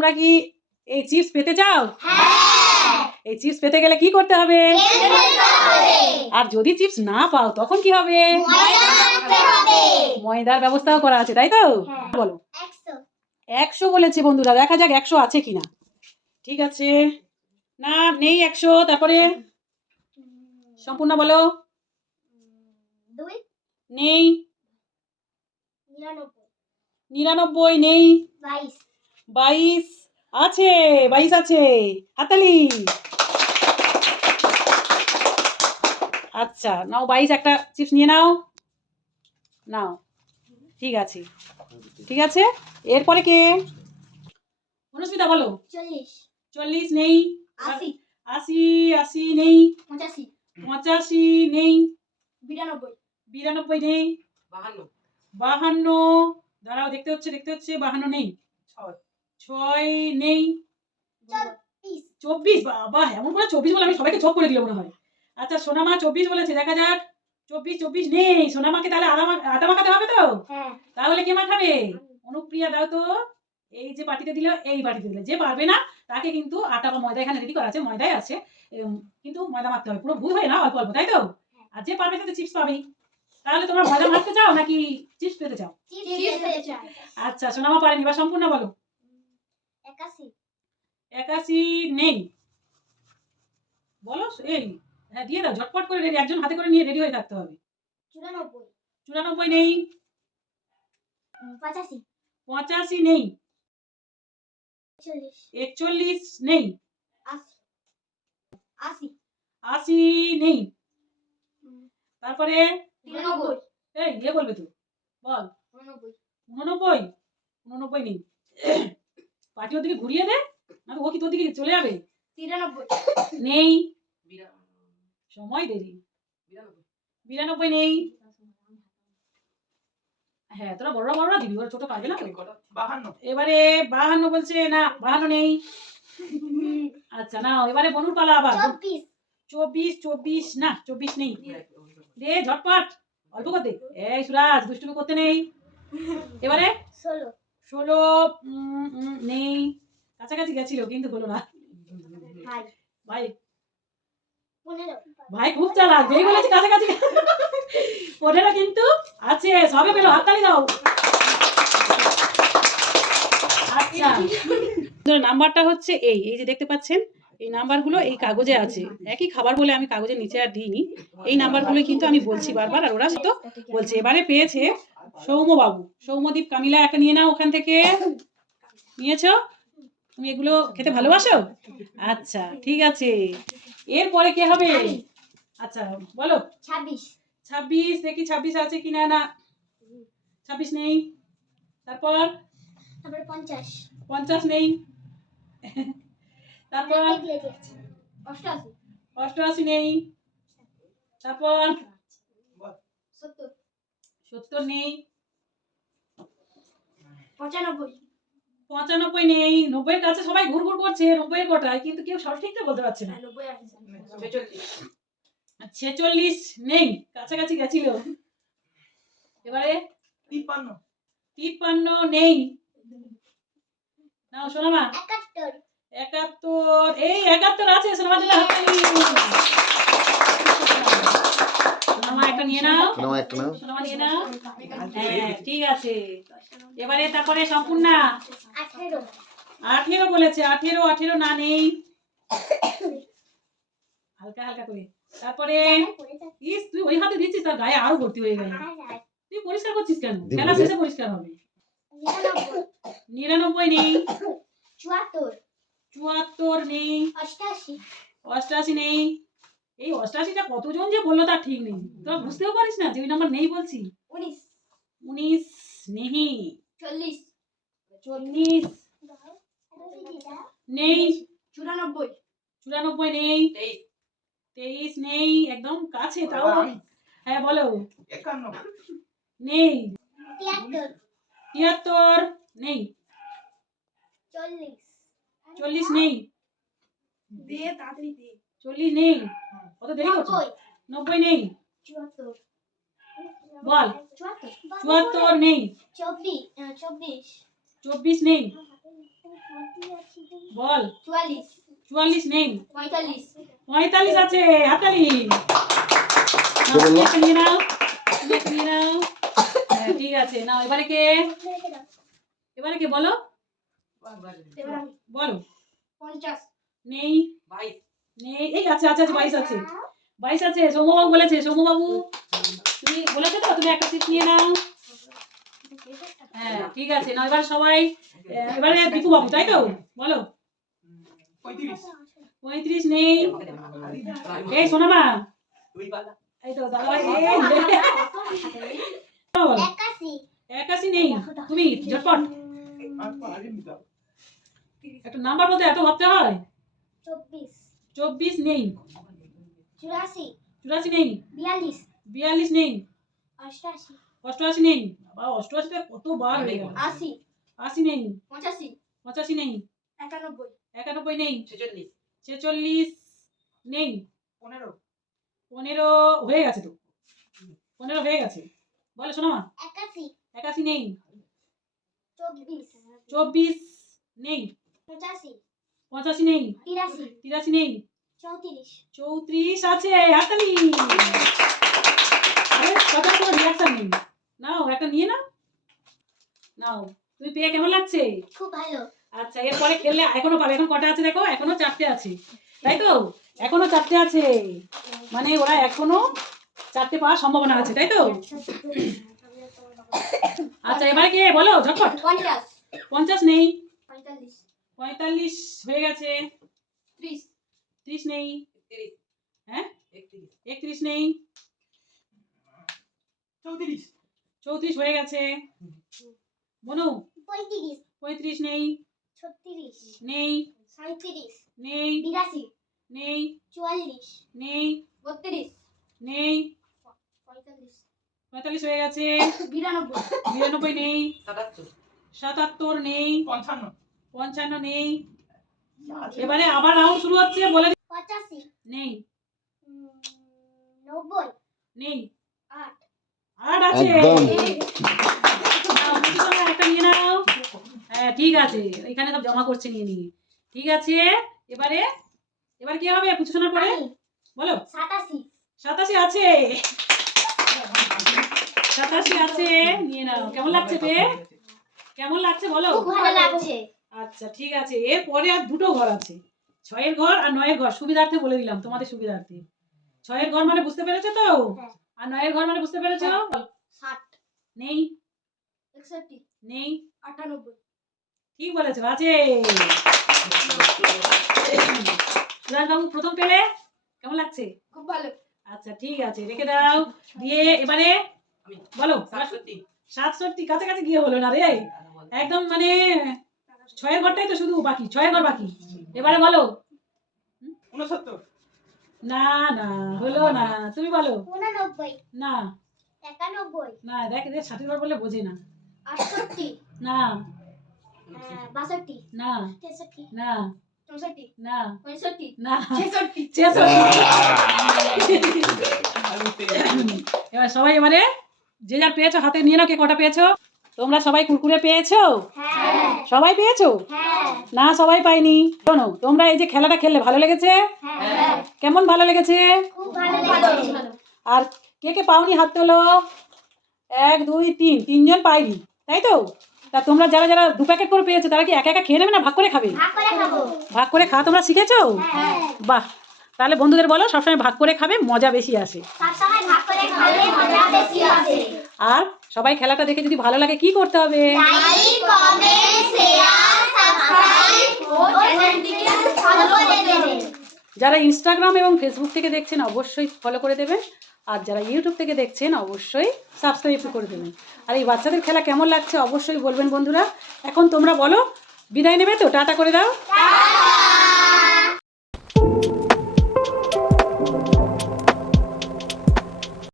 তোমরা কি এই চিপস পেতে চাও? এই চিপস পেতে গেলে কি করতে হবে? আর যদি চিপস না পাও তখন কি হবে? ময়দার ব্যবস্থাও করা আছে তাই তো? হ্যাঁ। বলো। একশো। বলেছে বন্ধুরা দেখা যাক একশো আছে কিনা। ঠিক আছে। না নেই একশো তারপরে? সম্পূর্ণ বলো। নেই। নিরানব্বই। নিরানব্বই নেই। বাইশ। বাইশ আছে বাইশ আছে। হাতালি। আচ্ছা নাও বাইশ একটা চিপস নিয়ে নাও। নাও ঠিক আছে। ঠিক আছে? এরপরে কে? অনুস্মিতা বলো। চল্লিশ। চল্লিশ নেই। আশি। আশি আশি নেই। পঁচাশি। পঁচাশি নেই। বিরানব্বই। বিরানব্বই নেই। বাহান্ন। বাহান্ন। দাঁড়াও দেখতে হচ্ছে দেখতে হচ্ছে বাহান্ন নেই। ছয়। ছয় নেই। চব্বিশ। বাবা এমন করে চব্বিশ বলে আমি সবাইকে চোখ করে দিল মনে হয়। আচ্ছা সোনামা চব্বিশ বলেছে দেখা যাক। চব্বিশ চব্বিশ নেই। সোনামাকে তাহলে আটা মাখাতে হবে তো? হ্যাঁ। তাহলে কে মাখাবে? অনুপ্রিয়া দাও তো। এই যে পাটিতে দিল এই পাটিতে দিলে। যে পারবে না তাকে কিন্তু আটা বা ময়দা এখানে রেডি করা আছে ময়দাই আছে। কিন্তু ময়দা মাখতে হবে পুরো ভুল হয় না অল্প অল্প তাই তো? আর যে পারবে তাতে চিপস পাবেই। তাহলে তোমরা ময়দা মাখতে চাও নাকি চিপস পেতে চাও? আচ্ছা সোনামা পারেনি বা সম্পূর্ণ বলো। একাশি। নেই। বলো এই হ্যাঁ দিয়ে দাও ঝটপট করে রেডি একজন হাতে করে নিয়ে রেডি হয়ে থাকতে হবে। চুরানব্বই। চুরানব্বই নেই। পঁচাশি। পঁচাশি নেই। একচল্লিশ। নেই। আশি। আশি। নেই। তারপরে? এই ইয়ে বলবে তো। বল। উননব্বই। উননব্বই। উননব্বই নেই। পার্টি ওর দিকে ঘুরিয়ে দে না তো ও কি তোর দিকে চলে যাবে? তিরানব্বই। নেই। সময় দেরি। বিরানব্বই। নেই। হ্যাঁ তোরা বড়রা বড়রা দিবি ওরা ছোট পারবে না বাহান্ন। এবারে বাহান্ন বলছে না বাহান্ন নেই। আচ্ছা না এবারে বনুর পালা আবার। চব্বিশ। চব্বিশ চব্বিশ না চব্বিশ নেই। রে ঝটপট। অল্প করতে। এই সুরাজ দুষ্টুমি করতে নেই। এবারে? ষোলো। ষোলো নেই। কাছাকাছি গেছিল কিন্তু হলো না। ভাই। ভাই। খুব চালাক। যেই বলেছি কাছাকাছি পনেরো কিন্তু আছে সবে পেল হাততালি দাও। আচ্ছা। নাম্বারটা হচ্ছে এই। এই যে দেখতে পাচ্ছেন এই নাম্বারগুলো এই কাগজে আছে। একই খাবার বলে আমি কাগজের নিচে আর দিইনি। এই নাম্বারগুলো কিন্তু আমি বলছি বারবার আর ওরা তো বলছে। এবারে পেয়েছে সৌম্যবাবু। সৌম্যদীপ কামিলা একটা নিয়ে নাও ওখান থেকে। নিয়েছো? তুমি এগুলো খেতে ভালোবাসো? আচ্ছা ঠিক আছে। এরপরে কে হবে? আচ্ছা বলো। ছাব্বিশ। ছাব্বিশ দেখি ছাব্বিশ আছে কিনা না। ছাব্বিশ নেই। তারপর? তারপরে পঞ্চাশ। পঞ্চাশ নেই। তারপর? অষ্টআশি নেই। তারপর? সত্তর। নেই। পঁচানব্বই। পঁচানব্বই নেই। নব্বইয়ের কাছে সবাই ঘুর ঘুর করছে নব্বইয়ের কটায় কিন্তু কেউ সঠিকটা বলতে পারছে না। ছেচল্লিশ। ছেচল্লিশ নেই। কাছাকাছি গেছিল। এবারে? তিপ্পান্ন। তিপ্পান্ন নেই। নাও শোনামা একাত্তর। একাত্তর এই একাত্তর আছে একটা নিয়ে নাও। একটা নাও। নিয়ে নাও। হ্যাঁ ঠিক আছে। এবারে তারপরে সম্পূর্ণা। আঠেরো বলেছে আঠেরো আঠেরো না নেই। হালকা হালকা করে। তারপরে ইস তুই ওই হাতে দিচ্ছিস তার গায়ে আরও ভর্তি হয়ে গেল। তুই পরিষ্কার করছিস কেন? খেলা শেষে পরিষ্কার হবে। নিরানব্বই নিরানব্বই নেই। চুয়াত্তর। চুয়াত্তর নেই। অষ্টাশি। অষ্টাশি নেই। এই অষ্টাশিটা কতজন যে বলল তার ঠিক নেই। তোরা বুঝতেও পারিস না যে ওই নাম্বার নেই বলছি। উনিশ। উনিশ নেহি চল্লিশ। চল্লিশ নেই। চুরানব্বই। চুরানব্বই নেই। তেইশ। তেইশ নেই। একদম কাছে তাও হ্যাঁ বলো। একান্ন। নেই। তিয়াত্তর। তিয়াত্তর নেই। চল্লিশ। চল্লিশ নেই। দে তাড়াতাড়ি দে। চল্লিশ নেই। কত দেরি করছ? নব্বই। নেই। চুয়াত্তর। বল। চুয়াত্তর। নেই। চব্বিশ চব্বিশ। নেই। বল। চুয়াল্লিশ। চুয়াল্লিশ নেই। পঁয়তাল্লিশ। পঁয়তাল্লিশ আছে। হাতালি নিয়ে নাও। নিয়ে নাও। হ্যাঁ, ঠিক আছে। নাও এবারে কে? এবারে কে বলো? বলো। পঞ্চাশ। নেই। বাইশ। নেই। এই আছে আছে আছে বাইশ আছে। বাইশ আছে। সৌম্যবাবু বলেছে সৌম্যবাবু। তুমি বলেছ তো তুমি একটা সিট নিয়ে নাও। হ্যাঁ ঠিক আছে। না এবার সবাই এবারে দীপু বাবু তাই তো? বলো। পঁয়ত্রিশ। নেই। এই শোনো মা। এই তো দাদা ভাই এই, বলো। একাশি। একাশি নেই। তুমি ঝটপট। একটা নাম্বার বলতে এত ভাবতে হয়? চব্বিশ। চব্বিশ নেই। চুরাশি। চুরাশি নেই। বিয়াল্লিশ। বিয়াল্লিশ নেই। অষ্টাশি অষ্টআশি নেই। বাবা অষ্টআশিটা কতবার হয়ে গেল? আশি। আশি নেই। পঁচাশি। পঁচাশি নেই। একানব্বই। একানব্বই নেই। ছেচল্লিশ। ছেচল্লিশ নেই। পনেরো। পনেরো হয়ে গেছে তো। পনেরো হয়ে গেছে। বলে শোনো মা। একাশি। একাশি নেই। চব্বিশ। চব্বিশ নেই। পঁচাশি। পঁচাশি নেই। তিরাশি। তিরাশি নেই। চৌত্রিশ। চৌত্রিশ আছে হাতালি কথা কোনো রিয়াকশন নেই নাও একটা নিয়ে নাও। নাও তুমি পেয়ে কেমন লাগছে? খুব ভালো। আচ্ছা এরপরে খেললে এখনও পাবে। এখন কটা আছে দেখো? এখনও চারটে আছে। তাই তো? এখনও চারটে আছে। মানে ওরা এখনও চারটে পাওয়ার সম্ভাবনা আছে তাই তো? আচ্ছা এবারে কে? বলো ঝটপট। পঞ্চাশ। পঞ্চাশ নেই। পঁয়তাল্লিশ। পঁয়তাল্লিশ হয়ে গেছে। ত্রিশ। ত্রিশ নেই। একত্রিশ। হ্যাঁ? একত্রিশ। নেই। চৌত্রিশ। চৌত্রিশ হয়ে গেছে। বনু? পঁয়ত্রিশ। পঁয়ত্রিশ নেই। ছত্রিশ। নেই। সাঁত্রিশ নেই। বিরাশি। নেই। চুয়াল্লিশ। নেই। বত্রিশ। নেই। পঁয়তাল্লিশ। পঁয়তাল্লিশ হয়ে গেছে। বিরানব্বই। বিরানব্বই নেই। সাতাত্তর। সাতাত্তর নেই। পঞ্চান্ন। পঞ্চান্ন নেই। এবারে আবার রাউন্ড শুরু হচ্ছে বলে পঁচাশি। নেই। নব্বই। নেই। আট। আট আছে। একদম। নাও, কিছু সময় একটা নিয়ে নাও। হ্যাঁ ঠিক আছে। এখানে সব জমা করছে নিয়ে নিয়ে। ঠিক আছে। এবারে এবার কি হবে পুজো শোনার পরে? বলো। সাতাশি। সাতাশি আছে। সাতাশি আছে। নিয়ে নাও। কেমন লাগছে বে কেমন লাগছে বলো? ভালো লাগছে। আচ্ছা ঠিক আছে। এরপরে আর দুটো ঘর আছে। ছয়ের ঘর আর নয়ের ঘর। সুবিধার্থে বলে দিলাম তোমাদের সুবিধার্থে। ছয়ের ঘর মানে বুঝতে পেরেছ তো? হ্যাঁ। আর নয়ের ঘর মানে বুঝতে পেরেছ? ষাট। নেই? একষট্টি। নেই? আটানব্বই। ঠিক বলেছ আছে। সুরাজবাবু প্রথম পেলে? কেমন লাগছে? খুব ভালো। আচ্ছা ঠিক আছে রেখে দাও। দিয়ে এবারে বলো। সাতষট্টি। সাতষট্টি কাছাকাছি গিয়ে হলো না রে? একদম মানে ছয়ের ঘরটাই তো শুধু বাকি ছয়ের ঘর বাকি। এবারে বলো। উনসত্তর না না হলো না তুমি বলো। উননব্বই না। একানব্বই। না দেখ দেখ ষাটের ঘর বলে বোঝে না। আটষট্টি। না। বাষট্টি। না। তেষট্টি। না। চৌষট্টি। না। পঁয়ষট্টি। না। ছেষট্টি। ছেষট্টি। এবার সবাই এবারে যে যার পেয়েছ হাতে নিয়ে নাও কে কটা পেয়েছ? তোমরা সবাই কুরকুরে পেয়েছ? হ্যাঁ। সবাই পেয়েছ? হ্যাঁ। না সবাই পাইনি। শোনো তোমরা এই যে খেলাটা খেললে ভালো লেগেছে? হ্যাঁ। কেমন ভালো লেগেছে? আর কে কে পাওনি হাত তোলো? এক দুই তিন। তিনজন পাইনি তাই তো? তা তোমরা যারা যারা দু প্যাকেট করে পেয়েছ তারা কি একা একা খেয়ে নেবে না? ভাগ করে খাবে? ভাগ করে খাওয়া তোমরা শিখেছো? হ্যাঁ। বাহ। তাহলে বন্ধুদের বলো সবসময় ভাগ করে খাবে মজা বেশি আসে। সবসময় ভাগ করে খাবে মজা বেশি হবে আর সবাই খেলাটা দেখে যদি ভালো লাগে কি করতে হবে? যারা ইনস্টাগ্রাম এবং ফেসবুক থেকে দেখছেন অবশ্যই ফলো করে দেবেন আর যারা ইউটিউব থেকে দেখছেন অবশ্যই সাবস্ক্রাইব করে দেবেন আর এই বাচ্চাদের খেলা কেমন লাগছে অবশ্যই বলবেন বন্ধুরা। এখন তোমরা বলো বিদায় নেবে তো? টাটা করে দাও। টাটা।